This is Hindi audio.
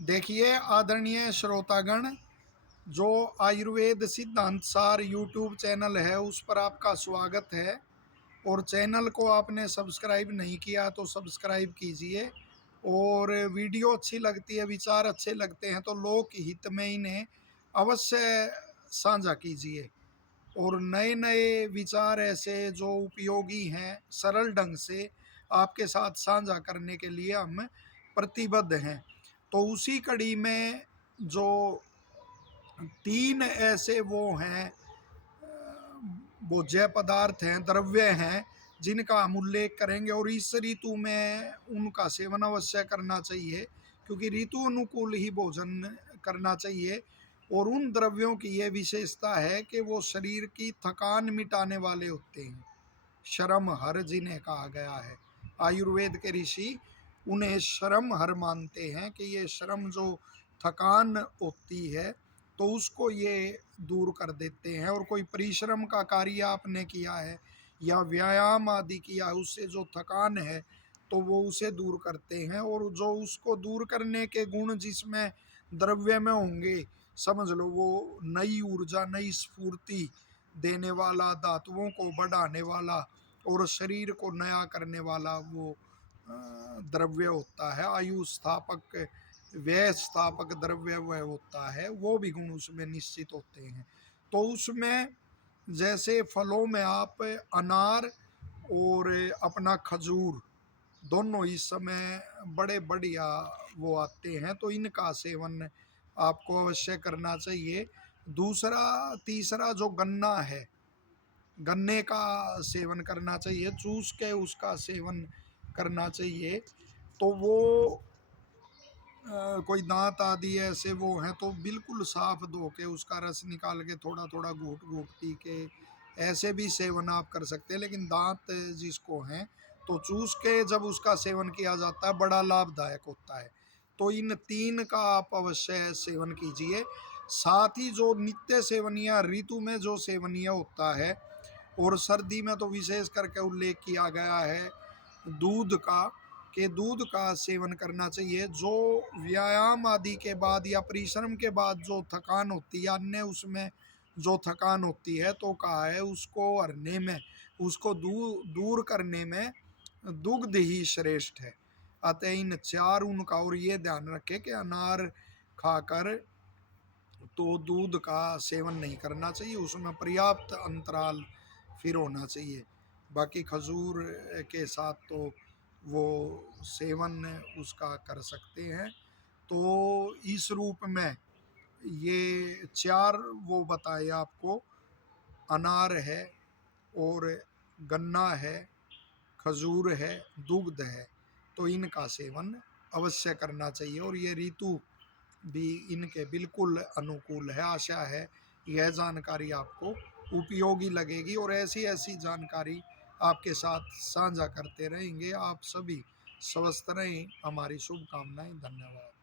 देखिए आदरणीय श्रोतागण, जो आयुर्वेद सिद्धांत सार यूट्यूब चैनल है उस पर आपका स्वागत है। और चैनल को आपने सब्सक्राइब नहीं किया तो सब्सक्राइब कीजिए। और वीडियो अच्छी लगती है, विचार अच्छे लगते हैं तो लोक हित में इन्हें अवश्य साझा कीजिए। और नए नए विचार ऐसे जो उपयोगी हैं सरल ढंग से आपके साथ साझा करने के लिए हम प्रतिबद्ध हैं। तो उसी कड़ी में जो तीन ऐसे वो हैं, भोज्य पदार्थ हैं, द्रव्य हैं, जिनका हम उल्लेख करेंगे। और इस ऋतु में उनका सेवन अवश्य करना चाहिए, क्योंकि ऋतु अनुकूल ही भोजन करना चाहिए। और उन द्रव्यों की यह विशेषता है कि वो शरीर की थकान मिटाने वाले होते हैं। श्रम हर जिन्हें कहा गया है, आयुर्वेद के ऋषि उन्हें श्रम हर मानते हैं कि ये श्रम जो थकान होती है तो उसको ये दूर कर देते हैं। और कोई परिश्रम का कार्य आपने किया है या व्यायाम आदि किया है, उससे जो थकान है तो वो उसे दूर करते हैं। और जो उसको दूर करने के गुण जिसमें द्रव्य में होंगे, समझ लो वो नई ऊर्जा, नई स्फूर्ति देने वाला, धातुओं को बढ़ाने वाला और शरीर को नया करने वाला वो द्रव्य होता है। आयु स्थापक, व्यय स्थापक द्रव्य वह होता है, वो भी गुण उसमें निश्चित होते हैं। तो उसमें जैसे फलों में आप अनार और अपना खजूर दोनों इस समय बड़े बढ़िया वो आते हैं, तो इनका सेवन आपको अवश्य करना चाहिए। दूसरा, तीसरा जो गन्ना है, गन्ने का सेवन करना चाहिए, चूस के उसका सेवन करना चाहिए। तो वो कोई दांत आदि ऐसे वो हैं तो बिल्कुल साफ धो के उसका रस निकाल के थोड़ा थोड़ा घूट घूट पी के ऐसे भी सेवन आप कर सकते हैं। लेकिन दांत जिसको हैं तो चूस के जब उसका सेवन किया जाता है बड़ा लाभदायक होता है। तो इन तीन का आप अवश्य सेवन कीजिए। साथ ही जो नित्य सेवनीय, ऋतु में जो सेवनीय होता है और सर्दी में तो विशेष करके उल्लेख किया गया है दूध का, के दूध का सेवन करना चाहिए। जो व्यायाम आदि के बाद या परिश्रम के बाद जो थकान होती है, अन्य उसमें जो थकान होती है, तो कहा है उसको हरने में, उसको दूर करने में दुग्ध ही श्रेष्ठ है। अतः इन चार उनका, और ये ध्यान रखें कि अनार खाकर तो दूध का सेवन नहीं करना चाहिए, उसमें पर्याप्त अंतराल फिर होना चाहिए। बाकी खजूर के साथ तो वो सेवन उसका कर सकते हैं। तो इस रूप में ये चार वो बताए आपको, अनार है और गन्ना है, खजूर है, दुग्ध है, तो इनका सेवन अवश्य करना चाहिए। और ये ऋतु भी इनके बिल्कुल अनुकूल है। आशा है यह जानकारी आपको उपयोगी लगेगी और ऐसी ऐसी जानकारी आपके साथ साझा करते रहेंगे। आप सभी स्वस्थ रहें, हमारी शुभकामनाएं। धन्यवाद।